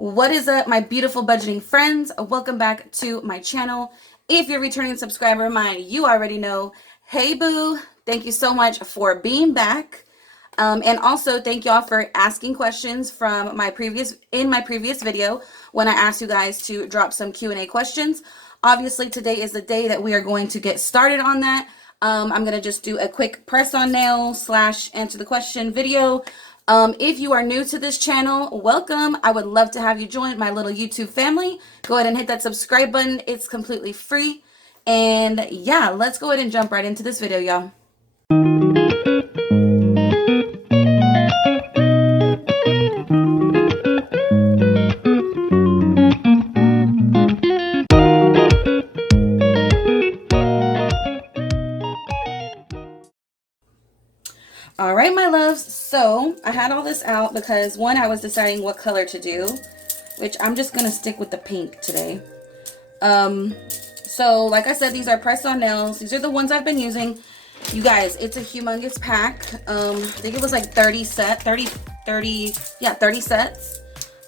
What is up, my beautiful budgeting friends? Welcome back to my channel. If you're a returning subscriber of mine, you already know. Hey boo, thank you so much for being back. And also thank y'all for asking questions from my previous video when I asked you guys to drop some Q&A questions. Obviously today is the day that we are going to get started on that. I'm going to just do a quick press on nail / answer the question video. If you are new to this channel, welcome. I would love to have you join my little YouTube family. Go ahead and hit that subscribe button. It's completely free. And yeah, let's go ahead and jump right into this video, y'all. All right, my loves, so I had all this out because one, I was deciding what color to do, which I'm just gonna stick with the pink today. So like I said, these are press-on nails. These are the ones I've been using. You guys, it's a humongous pack. I think it was like 30 sets.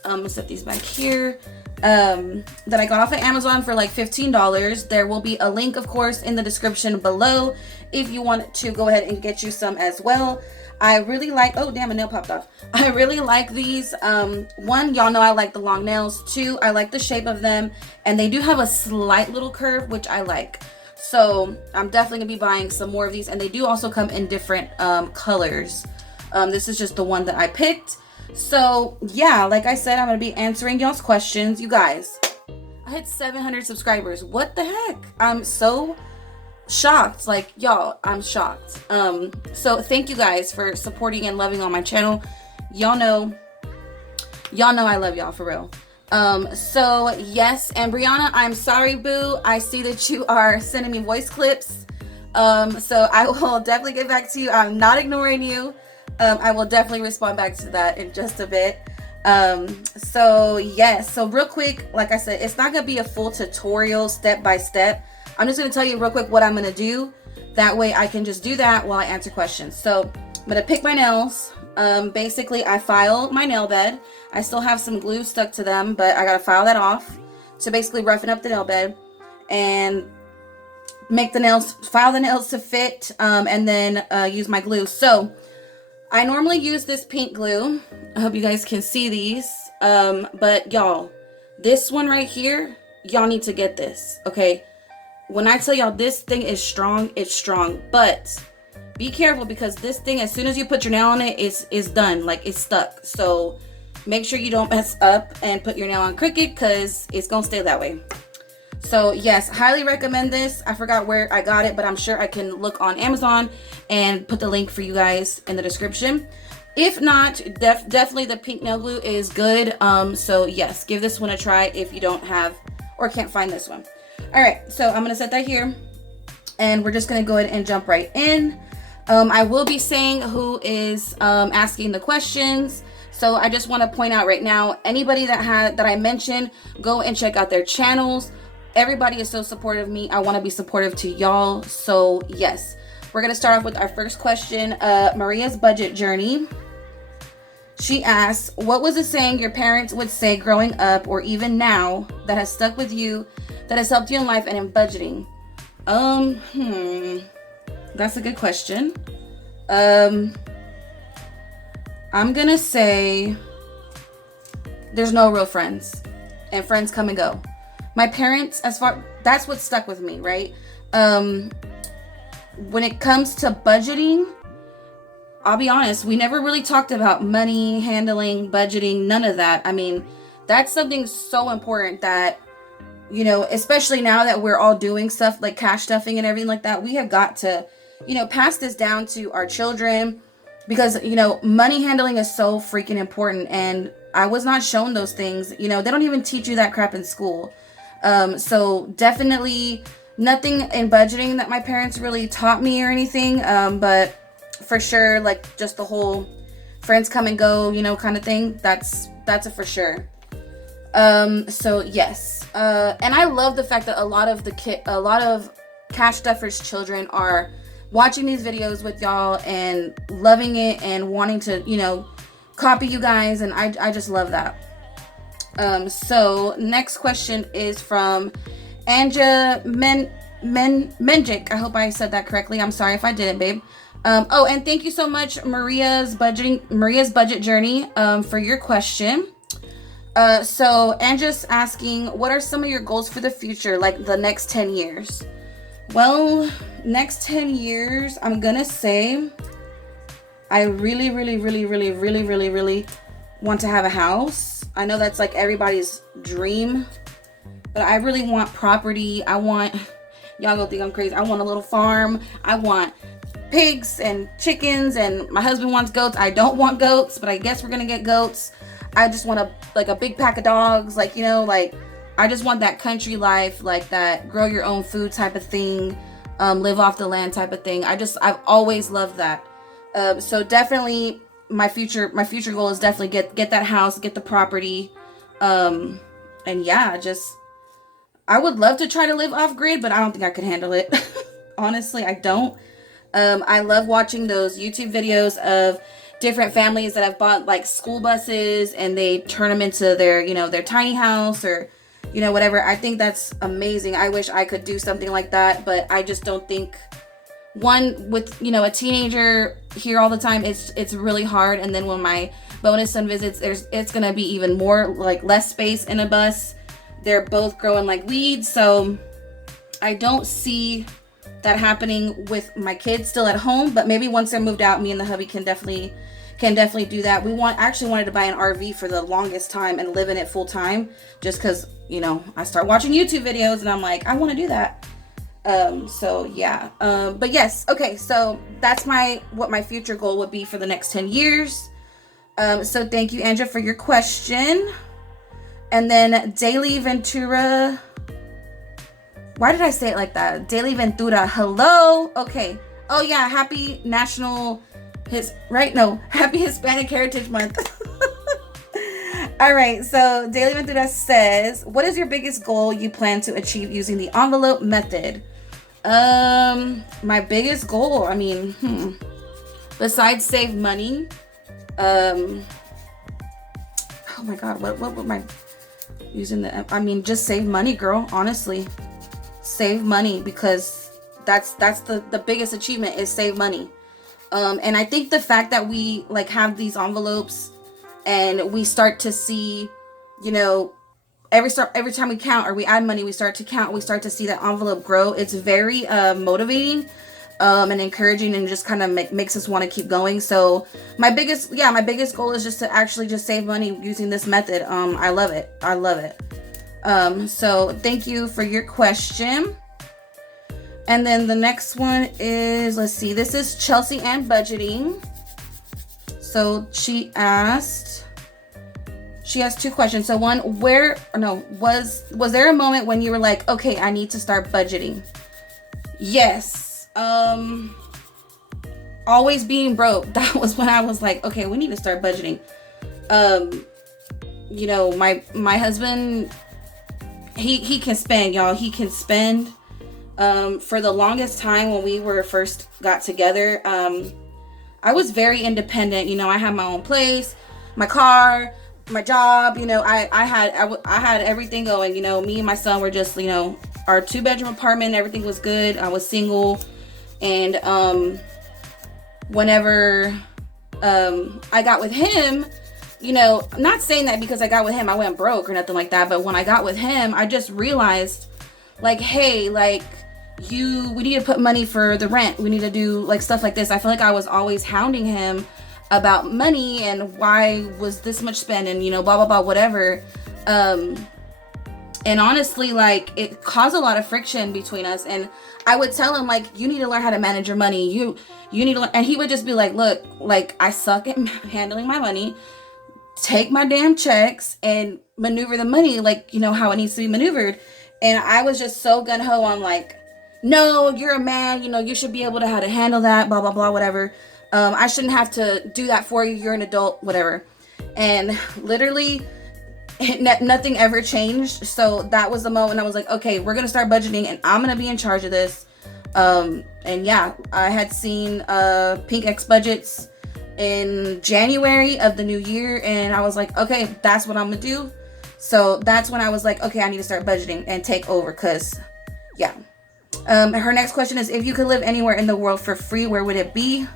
I'm gonna set these back here. That I got off of Amazon for like $15. There will be a link, of course, in the description below if you want to go ahead and get you some as well. I really like, oh damn, a nail popped off. I really like these. One, y'all know I like the long nails. Two, I like the shape of them, and they do have a slight little curve, which I like. So I'm definitely gonna be buying some more of these, and they do also come in different colors. This is just the one that I picked. So yeah, like I said, I'm gonna be answering y'all's questions. You guys, I hit 700 subscribers. What the heck? I'm so shocked. Like, y'all, I'm shocked. So thank you guys for supporting and loving on my channel. Y'all know I love y'all for real. So yes, and Brianna, I'm sorry, boo. I see that you are sending me voice clips. So I will definitely get back to you. I'm not ignoring you. I will definitely respond back to that in just a bit. So yes, so real quick, like I said, it's not gonna be a full tutorial step by step. I'm just gonna tell you real quick what I'm gonna do. That way I can just do that while I answer questions. So I'm gonna pick my nails. Basically I file my nail bed. I still have some glue stuck to them, but I gotta file that off to basically roughen up the nail bed and make the nails, file the nails to fit, and then use my glue. So I normally use this pink glue. I hope you guys can see these. But y'all, this one right here, y'all need to get this, okay? When I tell y'all this thing is strong, it's strong. But be careful because this thing, as soon as you put your nail on it, it's done. Like, it's stuck. So make sure you don't mess up and put your nail on crooked because it's gonna stay that way. So yes, highly recommend this. I forgot where I got it, but I'm sure I can look on Amazon and put the link for you guys in the description. If not, definitely the pink nail glue is good. So yes, give this one a try if you don't have or can't find this one. All right, so I'm gonna set that here and we're just gonna go ahead and jump right in. I will be saying who is asking the questions. So I just want to point out right now, anybody that I mentioned, go and check out their channels. Everybody is so supportive of me. I want to be supportive to y'all. So yes, we're going to start off with our first question. Maria's budget journey. She asks, what was a saying your parents would say growing up or even now that has stuck with you, that has helped you in life and in budgeting? That's a good question. I'm going to say there's no real friends and friends come and go. My parents, that's what stuck with me, right? When it comes to budgeting, I'll be honest, we never really talked about money, handling, budgeting, none of that. I mean, that's something so important that, you know, especially now that we're all doing stuff like cash stuffing and everything like that, we have got to, you know, pass this down to our children because, you know, money handling is so freaking important. And I was not shown those things. You know, they don't even teach you that crap in school. So definitely nothing in budgeting that my parents really taught me or anything. But for sure, like just the whole friends come and go, you know, kind of thing. That's a for sure. So yes. And I love the fact that a lot of cash stuffers children are watching these videos with y'all and loving it and wanting to, you know, copy you guys. And I just love that. So next question is from Anja Menjic. I hope I said that correctly. I'm sorry if I didn't, babe. Oh, and thank you so much, Maria's Budget Journey, for your question. So Anja's asking, what are some of your goals for the future, like the next 10 years? Well, next 10 years, I'm gonna say I really want to have a house. I know that's like everybody's dream, but I really want property. I want, y'all gonna think I'm crazy, I want a little farm. I want pigs and chickens, and my husband wants goats. I don't want goats, but I guess we're gonna get goats. I just want a big pack of dogs, like, you know, like I just want that country life, like that grow your own food type of thing, live off the land type of thing. I've always loved that. So definitely my future goal is definitely get that house, get the property, and yeah, just I would love to try to live off grid, but I don't think I could handle it. Honestly, I don't. I love watching those YouTube videos of different families that have bought like school buses and they turn them into their, you know, their tiny house or, you know, whatever. I think that's amazing. I wish I could do something like that, but I just don't think, one, with, you know, a teenager here all the time, it's really hard. And then when my bonus son visits, it's gonna be even more, like, less space in a bus. They're both growing like weeds, so I don't see that happening with my kids still at home. But maybe once they're moved out, me and the hubby can definitely do that. Actually wanted to buy an RV for the longest time and live in it full time, just because, you know, I start watching YouTube videos and I'm like, I want to do that. So yeah. But yes, okay, so that's what my future goal would be for the next 10 years. So thank you, Andrea, for your question. And then Daily Ventura, why did I say it like that? Daily Ventura, hello. Okay. Oh yeah, happy Happy Hispanic Heritage Month. All right, so Daily Ventura says, what is your biggest goal you plan to achieve using the envelope method? My biggest goal, I mean, besides save money, oh my God, what would my using just save money, girl, honestly. Save money, because that's the biggest achievement, is save money. And I think the fact that we like have these envelopes and we start to see, you know, every time we count or we add money, we start to count, we start to see that envelope grow. It's very motivating and encouraging, and just kind of makes us want to keep going. So my biggest goal is just to actually just save money using this method. I love it. So thank you for your question. And then the next one is, let's see, this is Chelsea Ann Budgeting. So she has two questions. So one, was there a moment when you were like, okay, I need to start budgeting? Yes. Always being broke. That was when I was like, okay, we need to start budgeting. You know, my husband, he can spend, y'all. He can spend. For the longest time when we first got together, I was very independent. You know, I had my own place, my car, my job. You know, I had everything going. You know, me and my son were just, you know, our 2-bedroom apartment. Everything was good. I was single, and whenever I got with him, you know, I'm not saying that because I got with him I went broke or nothing like that, but when I got with him, I just realized, like, hey, like, we need to put money for the rent. We need to do like stuff like this. I feel like I was always hounding him about money and why was this much spent and, you know, blah, blah, blah, whatever. And honestly, like, it caused a lot of friction between us. And I would tell him, like, you need to learn how to manage your money. You need to learn. And he would just be like, look, like, I suck at handling my money. Take my damn checks and maneuver the money, like, you know, how it needs to be maneuvered. And I was just so gung-ho on, like, no, you're a man, you know, you should be able to how to handle that, blah, blah, blah, whatever. I shouldn't have to do that for you. You're an adult, whatever. And literally, nothing ever changed. So that was the moment I was like, okay, we're going to start budgeting and I'm going to be in charge of this. And yeah, I had seen Pink X Budgets in January of the new year. And I was like, okay, that's what I'm going to do. So that's when I was like, okay, I need to start budgeting and take over, because yeah. Her next question is, if you could live anywhere in the world for free, where would it be?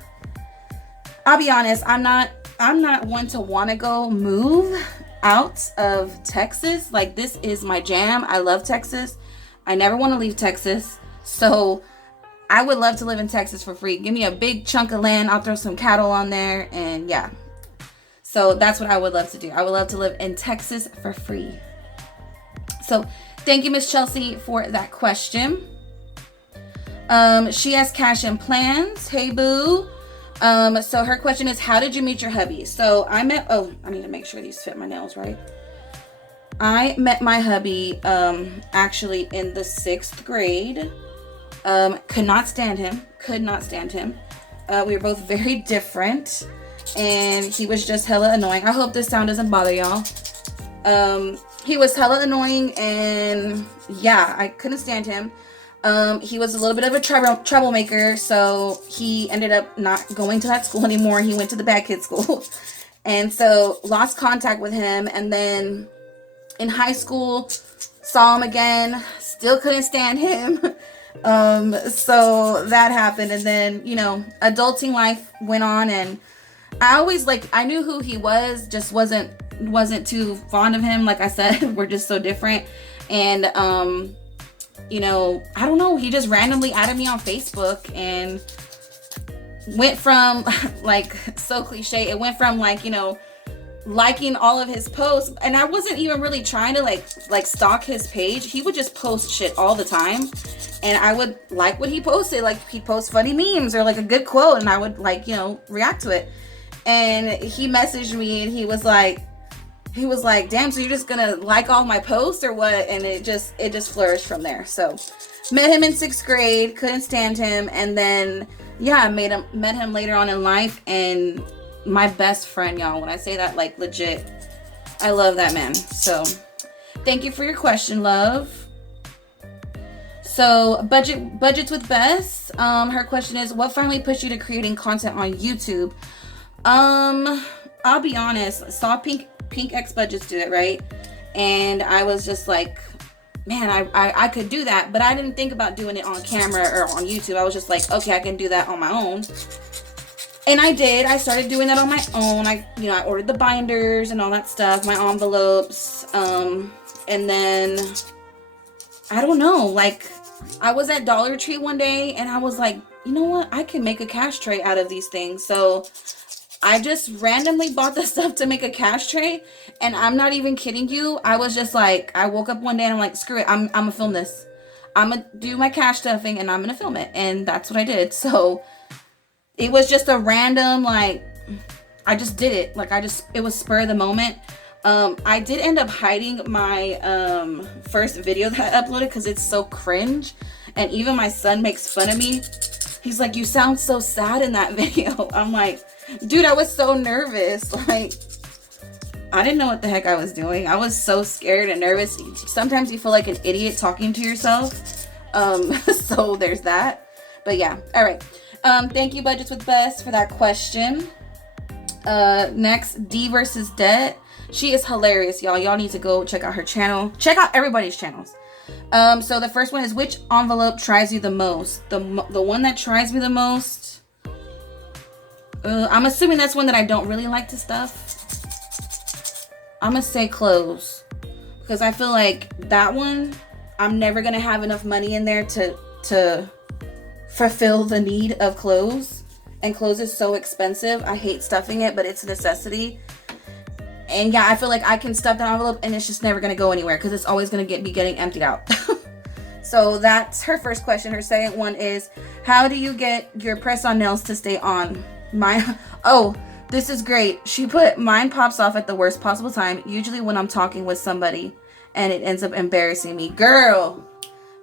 I'll be honest, I'm not one to want to go move out of Texas. Like, this is my jam. I love Texas. I never want to leave Texas. So I would love to live in Texas for free. Give me a big chunk of land. I'll throw some cattle on there, and yeah. So that's what I would love to do. I would love to live in Texas for free. So thank you, Miss Chelsea, for that question. She has cash and plans. Hey, boo. So her question is, how did you meet your hubby? So I need to make sure these fit my nails right. I met my hubby, actually in the 6th grade. Could not stand him. We were both very different, and he was just hella annoying. I hope this sound doesn't bother y'all. He was hella annoying, and yeah, I couldn't stand him. He was a little bit of a troublemaker, so he ended up not going to that school anymore. He went to the bad kid school. And so lost contact with him. And then in high school, saw him again, still couldn't stand him. So that happened. And then, you know, adulting life went on, and I knew who he was, just wasn't too fond of him. Like I said, we're just so different. And, you know, I don't know, he just randomly added me on Facebook, and went from, like, so cliche, it went from, like, you know, liking all of his posts, and I wasn't even really trying to like stalk his page. He would just post shit all the time, and I would like what he posted. Like, he'd post funny memes or like a good quote, and I would, like, you know, react to it. And he messaged me, and he was like, damn, so you're just gonna like all my posts or what? And it just flourished from there. So met him in 6th grade, couldn't stand him, and then yeah, met him later on in life, and my best friend, y'all. When I say that, like, legit, I love that man. So thank you for your question, love. So budgets with Bess. Her question is, what finally pushed you to creating content on YouTube? I'll be honest, saw Pink X Budgets do it, right? And I was just like, man, I could do that, but I didn't think about doing it on camera or on YouTube. I was just like, okay, I can do that on my own. And I did. I started doing that on my own. I ordered the binders and all that stuff, my envelopes. And then, I don't know, like, I was at Dollar Tree one day, and I was like, you know what? I can make a cash tray out of these things. So I just randomly bought the stuff to make a cash tray, and I'm not even kidding you. I was just like, I woke up one day and I'm like, screw it, I'm gonna film this. I'm gonna do my cash stuffing and I'm gonna film it, and that's what I did. So it was just a random, like, I just did it. Like, it was spur of the moment. I did end up hiding my first video that I uploaded because it's so cringe, and even my son makes fun of me. He's like, you sound so sad in that video. I'm like, dude, I was so nervous. Like, I didn't know what the heck I was doing. I was so scared and nervous. Sometimes you feel like an idiot talking to yourself. So there's that. But yeah, all right. Thank you, Budgets with Best, for that question. Next, D versus Debt. She is hilarious, y'all. Y'all need to go check out her channel. Check out everybody's channels. So the first one is, which envelope tries you the most? The one that tries me the most, I'm assuming that's one that I don't really like to stuff. I'm gonna say clothes, because I feel like that one, I'm never gonna have enough money in there to fulfill the need of clothes, and clothes is so expensive. I hate stuffing it, but it's a necessity. And yeah, I feel like I can stuff that envelope and it's just never gonna go anywhere, because it's always gonna be getting emptied out. So that's her first question. Her second one is, how do you get your press-on nails to stay on? This is great. She put, mine pops off at the worst possible time, usually when I'm talking with somebody, and it ends up embarrassing me. Girl,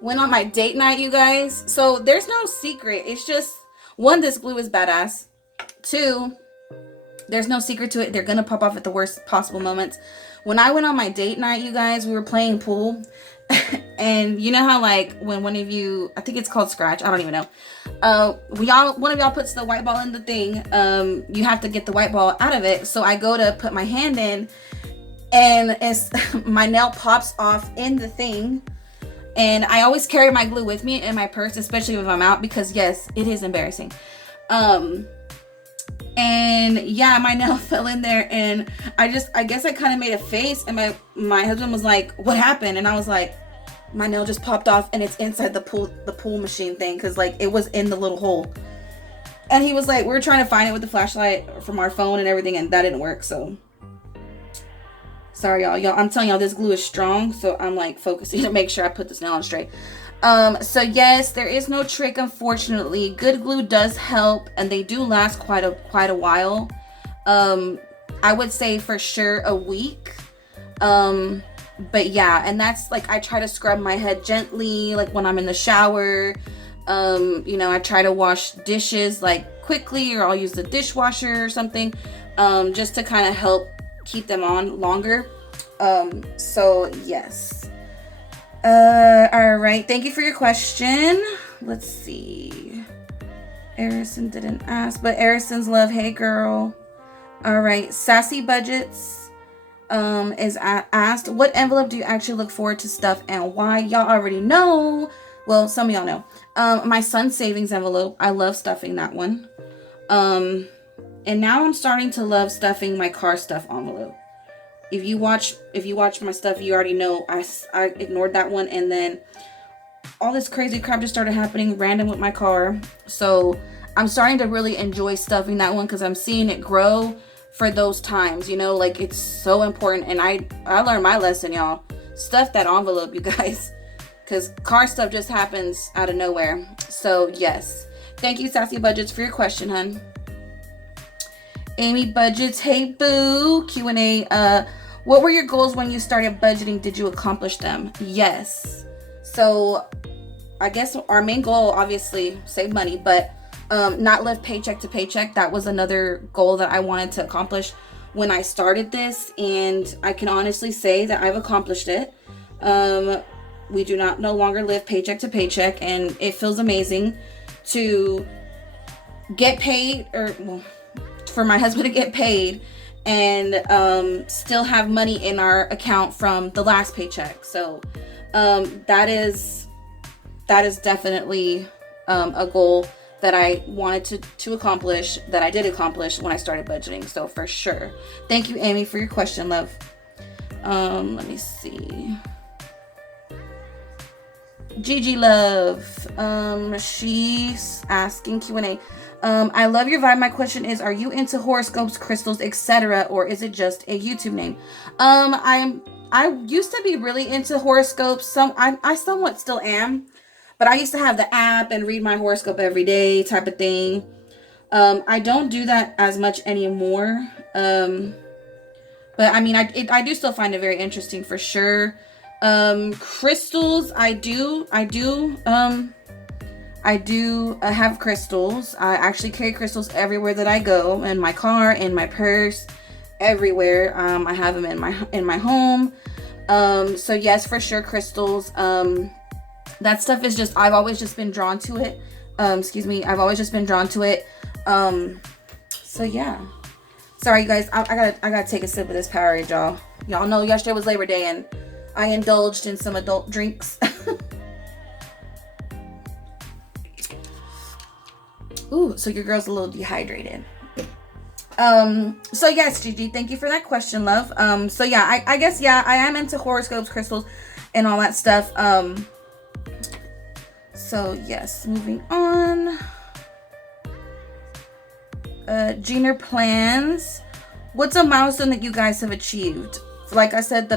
went on my date night, you guys. So there's no secret. It's just, one, this glue is badass. Two, there's no secret to it. They're gonna pop off at the worst possible moments. When I went on my date night, you guys, we were playing pool. And you know how, like, when one of you, I think it's called scratch, I don't even know. One of y'all puts the white ball in the thing. You have to get the white ball out of it. So I go to put my hand in, and it's my nail pops off in the thing. And I always carry my glue with me in my purse, especially if I'm out, because yes, it is embarrassing. And yeah, my nail fell in there, and I guess I kind of made a face, and my husband was like, what happened? And I was like, my nail just popped off, and it's inside the pool machine thing, because like it was in the little hole. And he was like, we were trying to find it with the flashlight from our phone and everything, and that didn't work. So sorry, y'all. I'm telling y'all, this glue is strong, so I'm like focusing to make sure I put this nail on straight. So yes, there is no trick, unfortunately. Good glue does help, and they do last quite a while. I would say for sure a week. But yeah, and that's like, I try to scrub my head gently, like when I'm in the shower. You know, I try to wash dishes like quickly, or I'll use the dishwasher or something, just to kind of help keep them on longer. So yes. All right. Thank you for your question. Let's see. Arison didn't ask, but Arison's love. Hey, girl. All right. Sassy Budgets is asked, what envelope do you actually look forward to stuff and why? Y'all already know. Well, some of y'all know. My son's savings envelope. I love stuffing that one. And now I'm starting to love stuffing my car stuff envelope. If you watch my stuff, you already know I ignored that one, and then all this crazy crap just started happening random with my car. So I'm starting to really enjoy stuffing that one, because I'm seeing it grow for those times, you know, like it's so important. And I learned my lesson, y'all. Stuff that envelope, you guys, because car stuff just happens out of nowhere. So yes, thank you, Sassy Budgets, for your question, hun. Amy Budgets, hey boo. Q&A, what were your goals when you started budgeting? Did you accomplish them? Yes. So I guess our main goal, obviously, save money, but not live paycheck to paycheck. That was another goal that I wanted to accomplish when I started this, and I can honestly say that I've accomplished it. We do not no longer live paycheck to paycheck, and it feels amazing to get paid, or well, for my husband to get paid and still have money in our account from the last paycheck. So that is definitely a goal that I wanted to accomplish, that I did accomplish when I started budgeting. So for sure. Thank you, Amy, for your question, love. Let me see. Gigi Love, she's asking Q&A. I love your vibe. My question is, are you into horoscopes, crystals, etc., or is it just a YouTube name? I used to be really into horoscopes. I somewhat still am, but I used to have the app and read my horoscope every day type of thing. I don't do that as much anymore. But I mean, I do still find it very interesting for sure. Crystals, I do have crystals. I actually carry crystals everywhere that I go, in my car, in my purse, everywhere. I have them in my home. So yes, for sure, crystals. That stuff is just, I've always just been drawn to it. I've always just been drawn to it. So yeah. Sorry, you guys. I gotta take a sip of this Powerade, y'all. Y'all know yesterday was Labor Day, and I indulged in some adult drinks. Ooh, so your girl's a little dehydrated. So yes, Gigi, thank you for that question, love. So yeah, I guess, yeah, I am into horoscopes, crystals, and all that stuff. So yes, moving on. Gina Plans. What's a milestone that you guys have achieved? Like I said,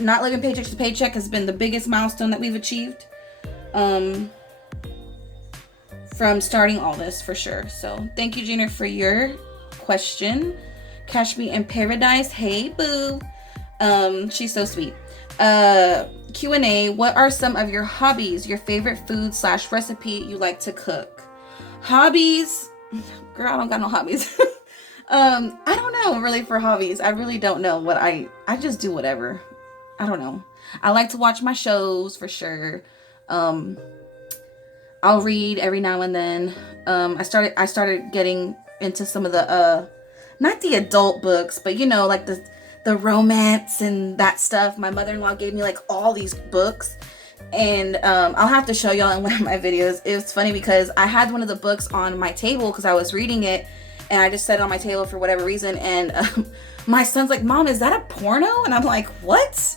not living paycheck to paycheck has been the biggest milestone that we've achieved. From starting all this, for sure. So thank you, Gina, for your question. Catch Me in Paradise. Hey, boo. She's so sweet. Q&A. What are some of your hobbies, your favorite food / recipe you like to cook? Hobbies? Girl, I don't got no hobbies. I don't know really for hobbies. I really don't know what I just do whatever. I don't know. I like to watch my shows for sure. I'll read every now and then. I started getting into some of the not the adult books, but you know, like the romance and that stuff. My mother-in-law gave me like all these books, and I'll have to show y'all in one of my videos. It was funny because I had one of the books on my table because I was reading it, and I just set it on my table for whatever reason, and my son's like, "Mom, is that a porno?" And I'm like, "What?"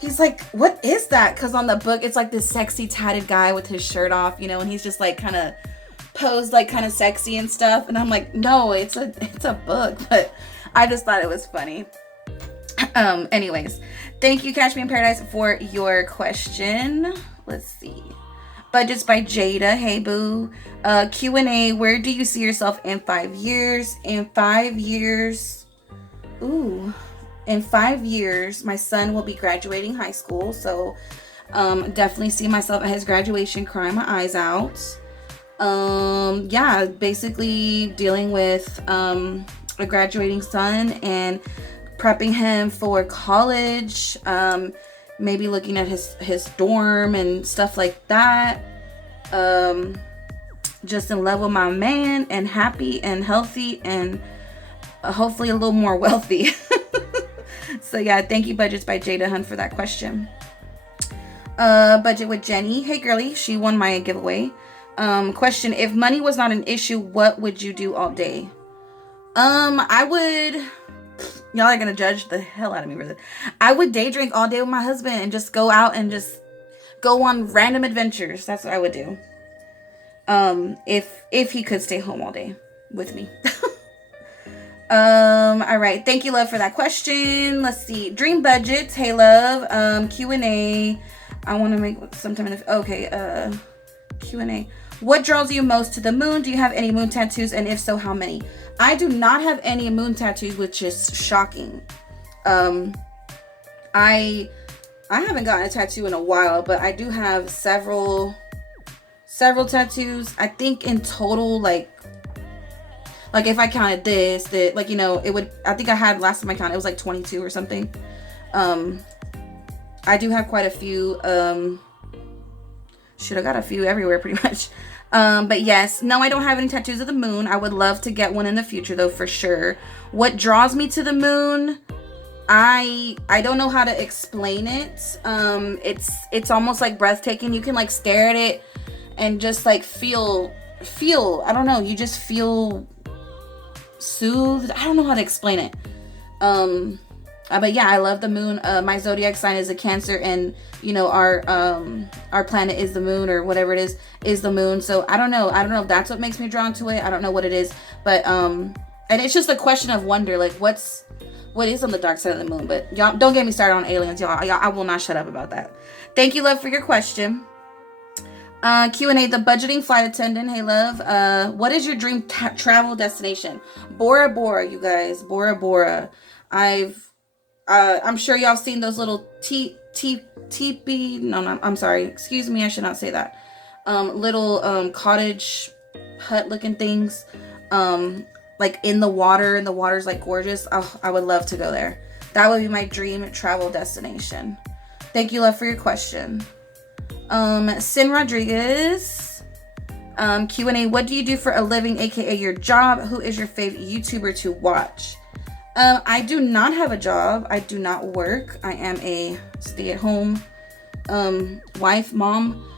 He's like, "What is that?" Because on the book, it's like this sexy tatted guy with his shirt off, you know, and he's just like kind of posed like kind of sexy and stuff. And I'm like, "No, it's a book," but I just thought it was funny. Anyways, thank you, Catch Me in Paradise, for your question. Let's see. Budgets by Jada. Hey, boo. Q&A. Where do you see yourself in 5 years? In 5 years. Ooh. In 5 years, my son will be graduating high school. So, definitely see myself at his graduation crying my eyes out. Yeah, basically dealing with, a graduating son and prepping him for college, maybe looking at his dorm and stuff like that. Just in love with my man and happy and healthy and hopefully a little more wealthy. So yeah, thank you, Budgets by Jada Hunt, for that question. Budget with Jenny. Hey girly, she won my giveaway. Question: if money was not an issue, what would you do all day? I would, y'all are gonna judge the hell out of me for this. I would day drink all day with my husband and just go out and just go on random adventures. That's what I would do. If he could stay home all day with me. All right. Thank you, love, for that question. Let's see. Dream budgets. Hey, love. Q&A. I want to make sometime in the, okay. Q&A. What draws you most to the moon? Do you have any moon tattoos? And if so, how many? I do not have any moon tattoos, which is shocking. I haven't gotten a tattoo in a while, but I do have several tattoos. I think in total, like if I counted this, that, like, you know, it would, I think I had, last time I counted, it was like 22 or something. I do have quite a few. Shoot, I got a few everywhere pretty much. But yes, no, I don't have any tattoos of the moon. I would love to get one in the future though, for sure. What draws me to the moon? I don't know how to explain it. It's almost like breathtaking. You can like stare at it and just like feel, I don't know, you just feel soothed. I don't know how to explain it. But yeah, I love the moon. My zodiac sign is a Cancer, and you know, our planet is the moon, or whatever it is the moon. So I don't know if that's what makes me drawn to it. I don't know what it is, but and it's just a question of wonder, like what is on the dark side of the moon. But y'all don't get me started on aliens, y'all. I will not shut up about that. Thank you, love, for your question. Q&A, the budgeting flight attendant. Hey, love. What is your dream travel destination? Bora Bora, you guys. Bora Bora. I'm sure y'all seen those little teepee. No, I'm sorry. Excuse me. I should not say that. Little cottage hut looking things. Like in the water, and the water's like gorgeous. Oh, I would love to go there. That would be my dream travel destination. Thank you, love, for your question. Sin Rodriguez. Q&A, what do you do for a living, aka your job? Who is your favorite YouTuber to watch? I do not have a job. I do not work. I am a stay-at-home wife, mom,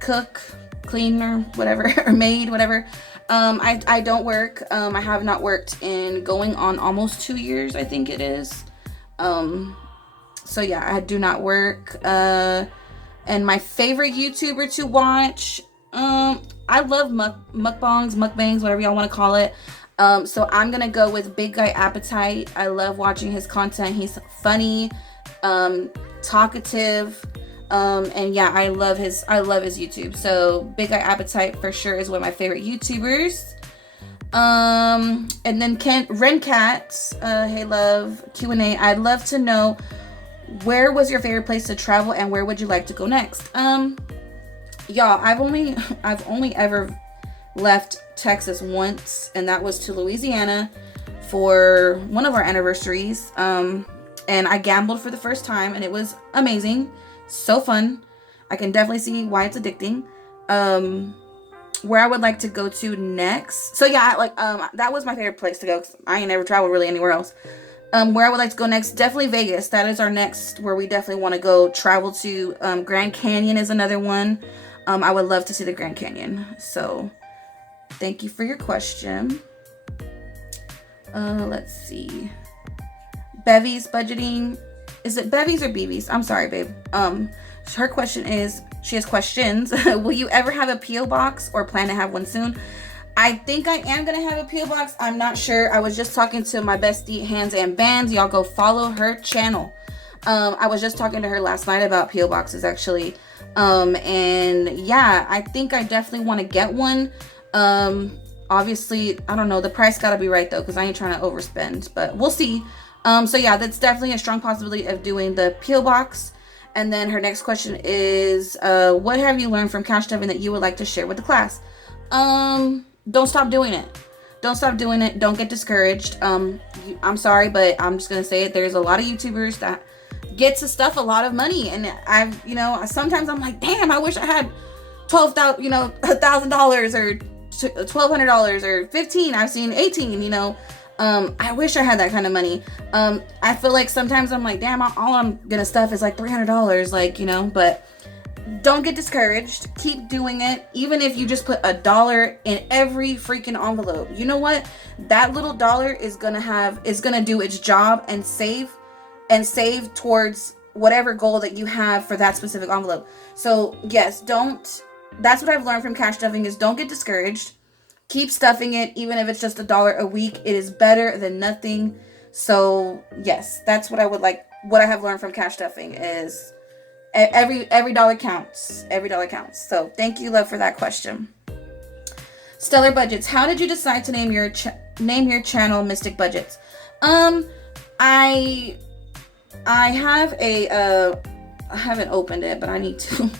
cook, cleaner, whatever, or maid, whatever. I don't work. I have not worked in going on almost 2 years, I think it is. So yeah, I do not work. And my favorite YouTuber to watch, I love mukbangs, whatever y'all want to call it. So I'm gonna go with Big Guy Appetite. I love watching his content. He's funny, talkative, and yeah, I love his YouTube. So Big Guy Appetite for sure is one of my favorite YouTubers. And then Rencat, hey love, Q&A. I'd love to know, where was your favorite place to travel, and where would you like to go next? Y'all, I've only ever left Texas once, and that was to Louisiana for one of our anniversaries. And I gambled for the first time, and it was amazing, so fun. I can definitely see why it's addicting. Where I would like to go to next, so yeah, that was my favorite place to go, 'cause I ain't never traveled really anywhere else. Where I would like to go next, definitely Vegas. That is our next where we definitely want to go travel to. Grand Canyon is another one. I would love to see the Grand Canyon. So thank you for your question. Let's see. Bevy's budgeting. Is it Bevy's or Bevy's? I'm sorry, babe. Her question is, she has questions. Will you ever have a P.O. box or plan to have one soon? I think I am going to have a P.O. box. I'm not sure. I was just talking to my bestie, Hands and Bands. Y'all go follow her channel. I was just talking to her last night about P.O. boxes, actually. And yeah, I think I definitely want to get one. Obviously, I don't know. The price got to be right, though, because I ain't trying to overspend. But we'll see. So yeah, that's definitely a strong possibility of doing the P.O. box. And then her next question is, what have you learned from cash stuffing that you would like to share with the class? Don't stop doing it. Don't stop doing it. Don't get discouraged. I'm sorry, but I'm just going to say it. There's a lot of YouTubers that get to stuff a lot of money. And I've, sometimes I'm like, damn, I wish I had $1,000, $1,000 or $1,200 or 15. I've seen 18, I wish I had that kind of money. I feel like sometimes I'm like, damn, all I'm gonna stuff is like $300, but don't get discouraged. Keep doing it. Even if you just put $1 in every freaking envelope, you know what? That little dollar is gonna do its job and save towards whatever goal that you have for that specific envelope. So yes, that's what I've learned from cash stuffing is don't get discouraged. Keep stuffing it, even if it's just $1 a week. It is better than nothing. So yes, that's what I have learned from cash stuffing is every dollar counts. Every dollar counts. So thank you, love, for that question. Stellar Budgets. How did you decide to name your channel Mystic Budgets? I have I haven't opened it, but I need to.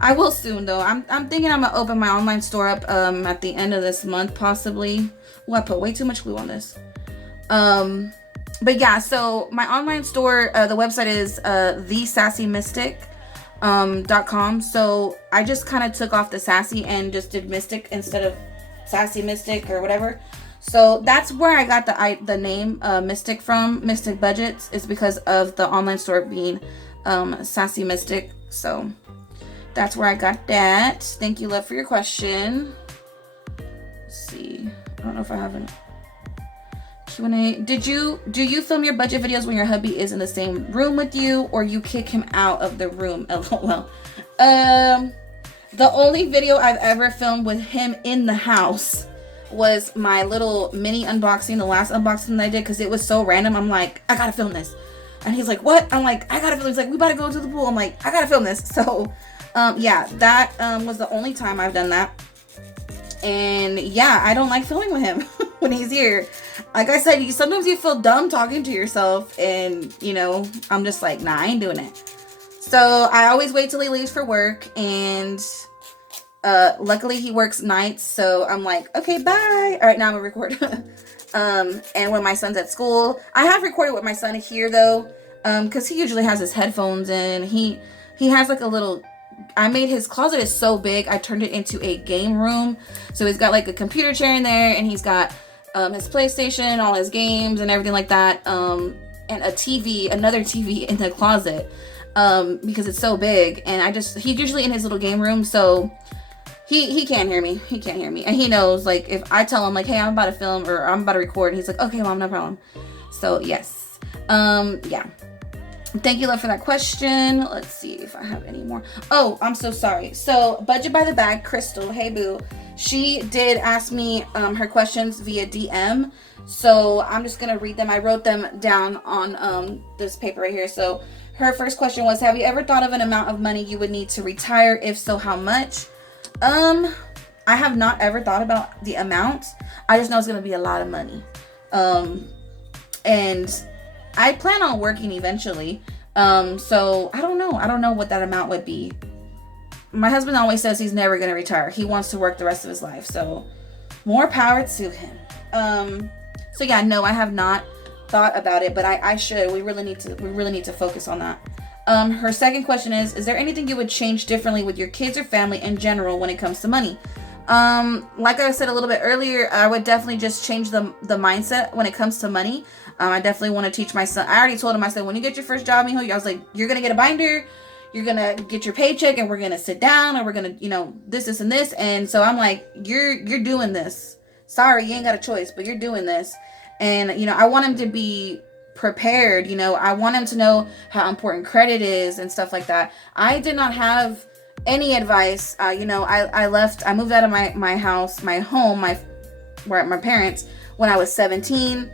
I will soon, though. I'm thinking I'm gonna open my online store up at the end of this month, possibly. Oh, I put way too much glue on this. But yeah, so my online store, the website is thesassymystic.com. So I just kind of took off the sassy and just did mystic instead of sassy mystic or whatever. So that's where I got the name Mystic from. Mystic Budgets is because of the online store being Sassy Mystic. So that's where I got that. Thank you, love, for your question. Let's see. I don't know if I have an Q&A. Do you film your budget videos when your hubby is in the same room with you, or you kick him out of the room? LOL. The only video I've ever filmed with him in the house was my little mini unboxing, the last unboxing that I did, because it was so random. I'm like, I gotta film this. And he's like, what? I'm like, I gotta film this. He's like, we about to go to the pool. I'm like, I gotta film this. So yeah, that was the only time I've done that. And yeah, I don't like filming with him when he's here. Like I said, sometimes you feel dumb talking to yourself, and I'm just like, nah, I ain't doing it. So I always wait till he leaves for work, and luckily he works nights, so I'm like, okay, bye. All right, now I'm gonna record. And when my son's at school, I have recorded with my son here though, because he usually has his headphones in. He has like a little. I made his closet is so big, I turned it into a game room. So he's got like a computer chair in there, and he's got his PlayStation, all his games and everything like that, and another TV in the closet, because it's so big. And he's usually in his little game room, so he can't hear me. He can't hear me, and he knows, like, if I tell him like, hey, I'm about to film or I'm about to record, he's like, okay, mom, no problem. So yes, yeah. Thank you, love, for that question. Let's see if I have any more. Oh, I'm so sorry. So Budget by the Bag, Crystal, hey boo, she did ask me her questions via DM. So I'm just gonna read them. I wrote them down on this paper right here. So her first question was, have you ever thought of an amount of money you would need to retire? If so, how much? I have not ever thought about the amount. I just know it's gonna be a lot of money. And I plan on working eventually. So I don't know what that amount would be. My husband always says he's never going to retire. He wants to work the rest of his life. So more power to him. So yeah, no, I have not thought about it, but I should. We really need to focus on that. Her second question is there anything you would change differently with your kids or family in general when it comes to money? Like I said a little bit earlier, I would definitely just change the mindset when it comes to money. I definitely want to teach my son. I already told him, I said, when you get your first job, mijo, I was like, you're gonna get a binder, you're gonna get your paycheck, and we're gonna sit down, and we're gonna, this, and this. And so I'm like, you're doing this. Sorry, you ain't got a choice, but you're doing this. And I want him to be prepared. I want him to know how important credit is and stuff like that. I did not have any advice. I moved out of my house, my home, where my parents, when I was 17.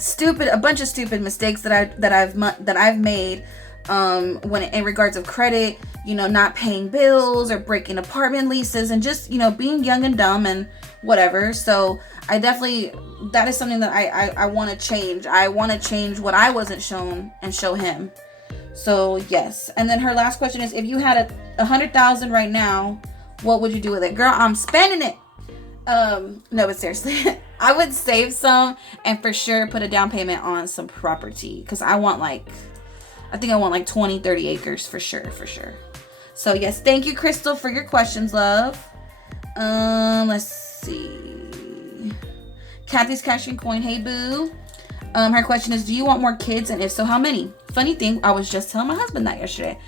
A bunch of stupid mistakes that I've made when in regards of credit, not paying bills or breaking apartment leases, and just being young and dumb and whatever. So I definitely, that is something that I want to change. I want to change what I wasn't shown and show him. So yes. And then her last question is, if you had $100,000 right now, what would you do with it? Girl, I'm spending it. No, but seriously, I would save some and for sure put a down payment on some property, because I want like 20, 30 acres for sure. So yes, thank you, Crystal, for your questions, love. Let's see. Kathy's Cashing Coin. Hey, boo. Her question is, do you want more kids? And if so, how many? Funny thing, I was just telling my husband that yesterday.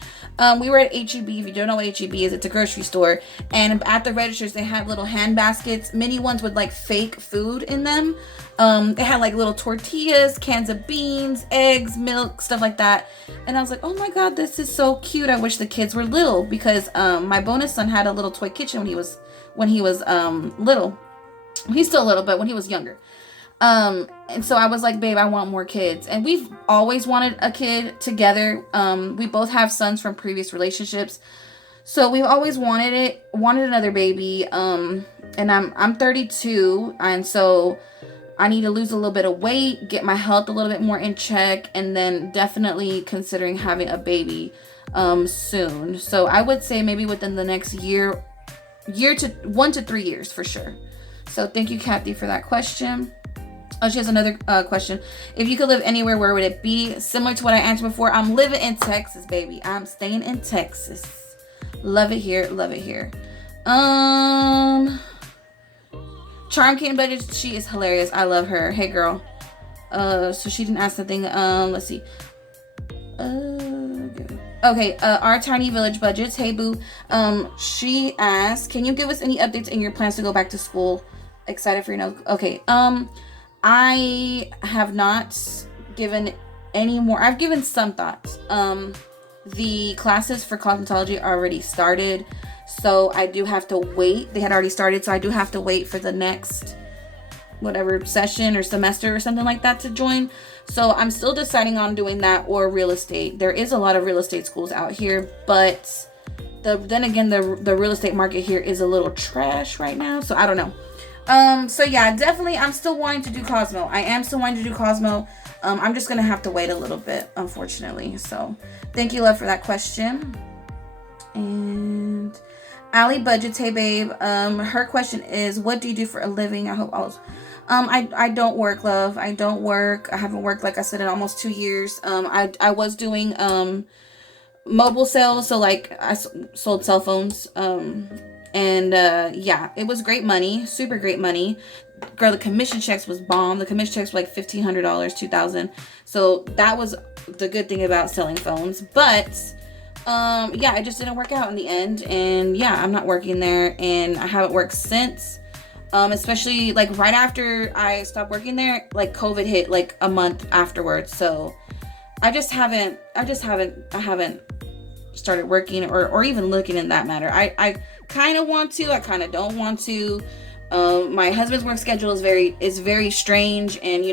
We were at HEB. If you don't know what HEB is, it's a grocery store. And at the registers, they have little hand baskets, mini ones with like fake food in them. They had like little tortillas, cans of beans, eggs, milk, stuff like that. And I was like, oh my God, this is so cute. I wish the kids were little, because my bonus son had a little toy kitchen when he was little. He's still little, but when he was younger. And so I was like, babe, I want more kids. And we've always wanted a kid together. We both have sons from previous relationships. So we've always wanted another baby. And I'm 32. And so I need to lose a little bit of weight, get my health a little bit more in check, and then definitely considering having a baby, soon. So I would say maybe within the next year to 1 to 3 years for sure. So thank you, Kathy, for that question. Oh, she has another question. If you could live anywhere, where would it be? Similar to what I answered before, I'm living in Texas, baby. I'm staying in Texas. Love it here. Love it here. Charm King Budget, she is hilarious. I love her. Hey, girl. So she didn't ask something. Let's see. Okay. Our Tiny Village Budgets. Hey, boo. She asked, can you give us any updates in your plans to go back to school? Excited for your notes. Okay. I have not given any more. I've given some thoughts. The classes for cosmetology already started, so I do have to wait. They had already started, so I do have to wait for the next whatever session or semester or something like that to join. So I'm still deciding on doing that or real estate. There is a lot of real estate schools out here, but then again, the real estate market here is a little trash right now, so I don't know. So yeah, definitely I'm still wanting to do Cosmo. I am still wanting to do Cosmo. I'm just gonna have to wait a little bit, unfortunately. So thank you, love, for that question. And Allie Budgets, hey babe. Her question is, what do you do for a living? I hope all I don't work, love. I don't work. I haven't worked, like I said, in almost 2 years. I was doing mobile sales, so like I sold cell phones. And yeah, it was great money, super great money. Girl, the commission checks was bomb. The commission checks were like $1,500, $2,000. So that was the good thing about selling phones. But yeah, it just didn't work out in the end. And yeah, I'm not working there, and I haven't worked since. Especially like right after I stopped working there, like COVID hit like a month afterwards. So I haven't started working or even looking in that matter. I kind of want to, I kind of don't want to. My husband's work schedule is very strange, and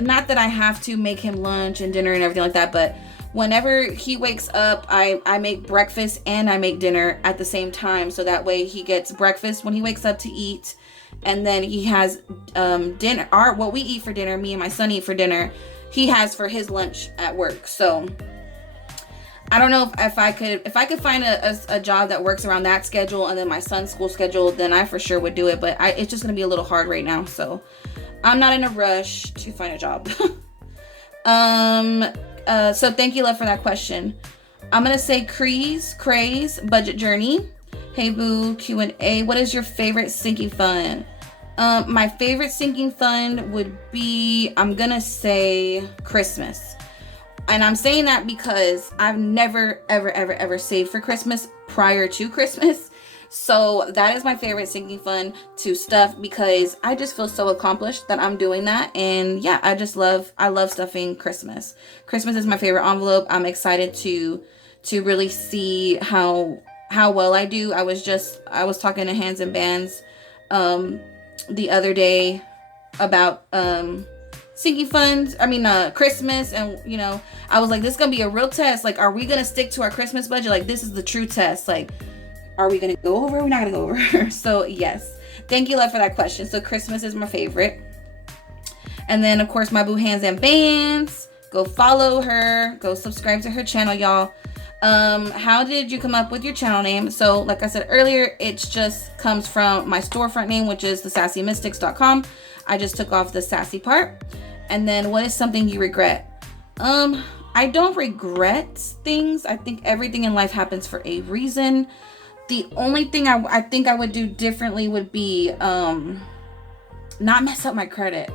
not that I have to make him lunch and dinner and everything like that, but whenever he wakes up, I make breakfast and I make dinner at the same time, so that way he gets breakfast when he wakes up to eat, and then he has dinner, what we eat for dinner, me and my son eat for dinner, he has for his lunch at work. So I don't know if I could find a job that works around that schedule and then my son's school schedule, then I for sure would do it. But it's just going to be a little hard right now. So I'm not in a rush to find a job. So thank you, love, for that question. I'm going to say Craze Budget Journey. Hey boo, Q&A. What is your favorite sinking fund? My favorite sinking fund would be, I'm gonna say Christmas. And I'm saying that because I've never, ever saved for Christmas prior to Christmas. So that is my favorite sinking fund to stuff because I just feel so accomplished that I'm doing that. And yeah, I love stuffing Christmas. Christmas is my favorite envelope. I'm excited to really see how well I do. I was talking to Hands and Bands the other day about sinking funds. Christmas, and you know, I was like, this is gonna be a real test. Like, are we gonna stick to our Christmas budget? Like, this is the true test. Like, are we gonna go over? Or are we not gonna go over? So yes, thank you, love, for that question. So Christmas is my favorite, and then of course my boo Hands and Bands. Go follow her. Go subscribe to her channel, y'all. How did you come up with your channel name? So like I said earlier, it just comes from my storefront name, which is thesassymystics.com. I just took off the sassy part. And then what is something you regret? I don't regret things. I think everything in life happens for a reason. The only thing I think I would do differently would be not mess up my credit.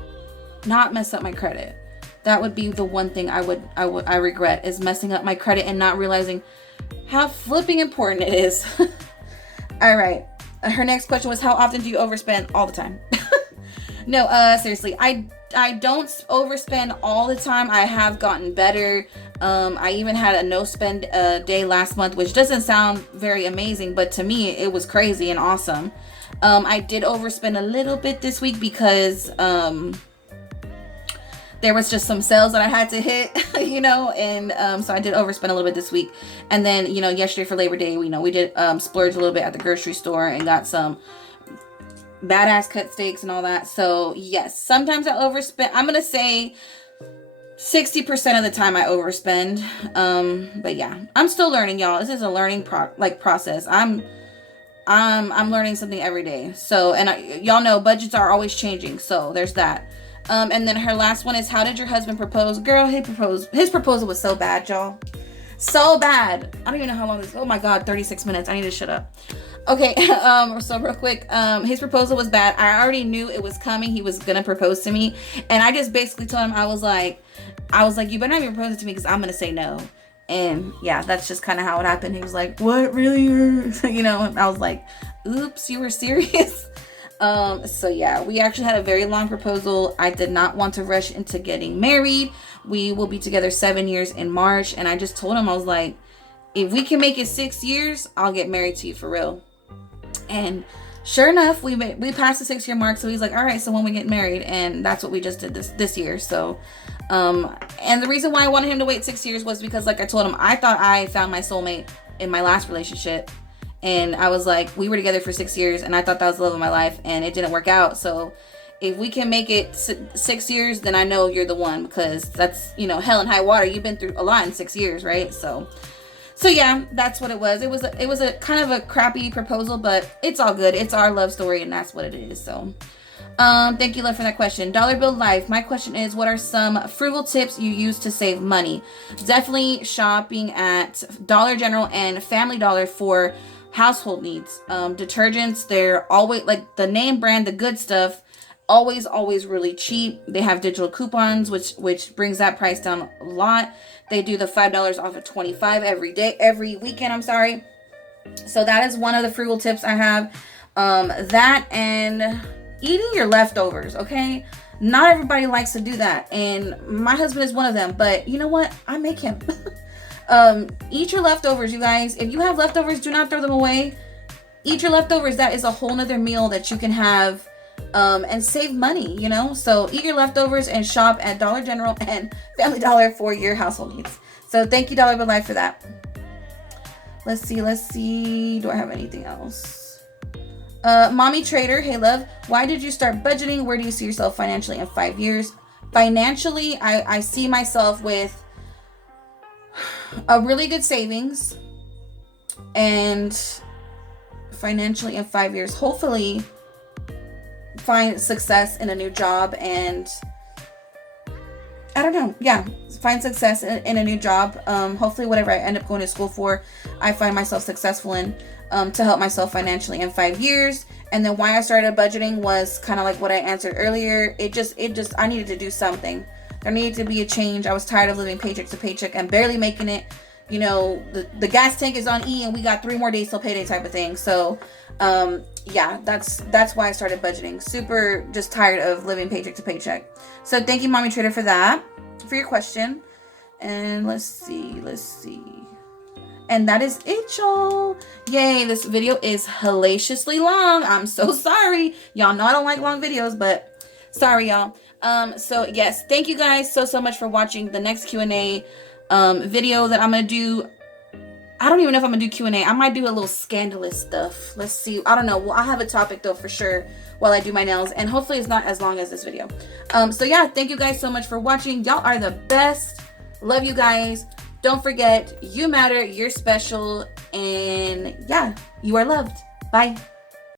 That would be the one thing I regret, is messing up my credit and not realizing how flipping important it is. All right. Her next question was, how often do you overspend? All the time. No, seriously, I don't overspend all the time. I have gotten better. I even had a no spend day last month, which doesn't sound very amazing, but to me it was crazy and awesome. I did overspend a little bit this week because there was just some sales that I had to hit, you know, and so I did overspend a little bit this week. And then, you know, yesterday for Labor Day, you know, we did splurge a little bit at the grocery store and got some badass cut steaks and all that. So yes, sometimes I overspend. I'm gonna say 60% of the time I overspend. But yeah, I'm still learning, y'all. This is a learning process. I'm learning something every day. So, and y'all know budgets are always changing. So there's that. And then her last one is, how did your husband propose? Girl, his proposal was so bad, y'all. So bad. I don't even know how long this. Oh my God, 36 minutes. I need to shut up. Okay, so real quick, his proposal was bad. I already knew it was coming. He was gonna propose to me, and I just basically told him, I was like, you better not be proposing to me because I'm gonna say no. And yeah, that's just kind of how it happened. He was like, what, really? You know, and I was like, oops, you were serious? So yeah, we actually had a very long proposal. I did not want to rush into getting married. We will be together 7 years in March, and I just told him, I was like, if we can make it 6 years, I'll get married to you for real. And sure enough, we passed the 6 year mark. So he's like, all right, so when we get married, and that's what we just did this year. So, and the reason why I wanted him to wait 6 years was because, like I told him, I thought I found my soulmate in my last relationship. And I was like, we were together for 6 years, and I thought that was the love of my life, and it didn't work out. So if we can make it 6 years, then I know you're the one, because that's, you know, hell and high water. You've been through a lot in 6 years, right? So yeah, that's what it was. It was a kind of a crappy proposal, but it's all good. It's our love story, and that's what it is. So, thank you, love, for that question. Dollar Bill Life. My question is, what are some frugal tips you use to save money? Definitely shopping at Dollar General and Family Dollar for household needs. Detergents, they're always, like, the name brand, the good stuff, always really cheap. They have digital coupons, which brings that price down a lot. They do the $5 off of 25 every weekend, I'm sorry. So that is one of the frugal tips I have. That and eating your leftovers, okay? Not everybody likes to do that, and my husband is one of them, but you know what? I make him. Eat your leftovers, you guys. If you have leftovers, do not throw them away. Eat your leftovers. That is a whole nother meal that you can have and save money, you know? So eat your leftovers and shop at Dollar General and Family Dollar for your household needs. So thank you, Dollar Bill Life, for that. Let's see. Do I have anything else? Mommy Trader, hey love, why did you start budgeting? Where do you see yourself financially in 5 years? Financially, I see myself with a really good savings, and financially in 5 years, hopefully find success in a new job, and I don't know, yeah, find success in a new job. Hopefully whatever I end up going to school for, I find myself successful in. to help myself financially in 5 years. And then why I started budgeting was kind of like what I answered earlier. It just, I needed to do something. There needed to be a change. I was tired of living paycheck to paycheck and barely making it. You know, the gas tank is on E and we got 3 more days till payday type of thing. So, yeah, that's why I started budgeting. Super just tired of living paycheck to paycheck. So thank you, Mommy Trader, for that, for your question. And let's see. And that is it, y'all. Yay, this video is hellaciously long. I'm so sorry. Y'all know I don't like long videos, but sorry, y'all. So yes, thank you guys so much for watching. The next Q&A video that I'm gonna do, I don't even know if I'm gonna do Q&A. I might do a little scandalous stuff. Let's see. I don't know. Well, I'll have a topic though for sure while I do my nails, and hopefully it's not as long as this video. So yeah, thank you guys so much for watching. Y'all are the best. Love you guys. Don't forget, you matter, you're special, and yeah, you are loved. Bye.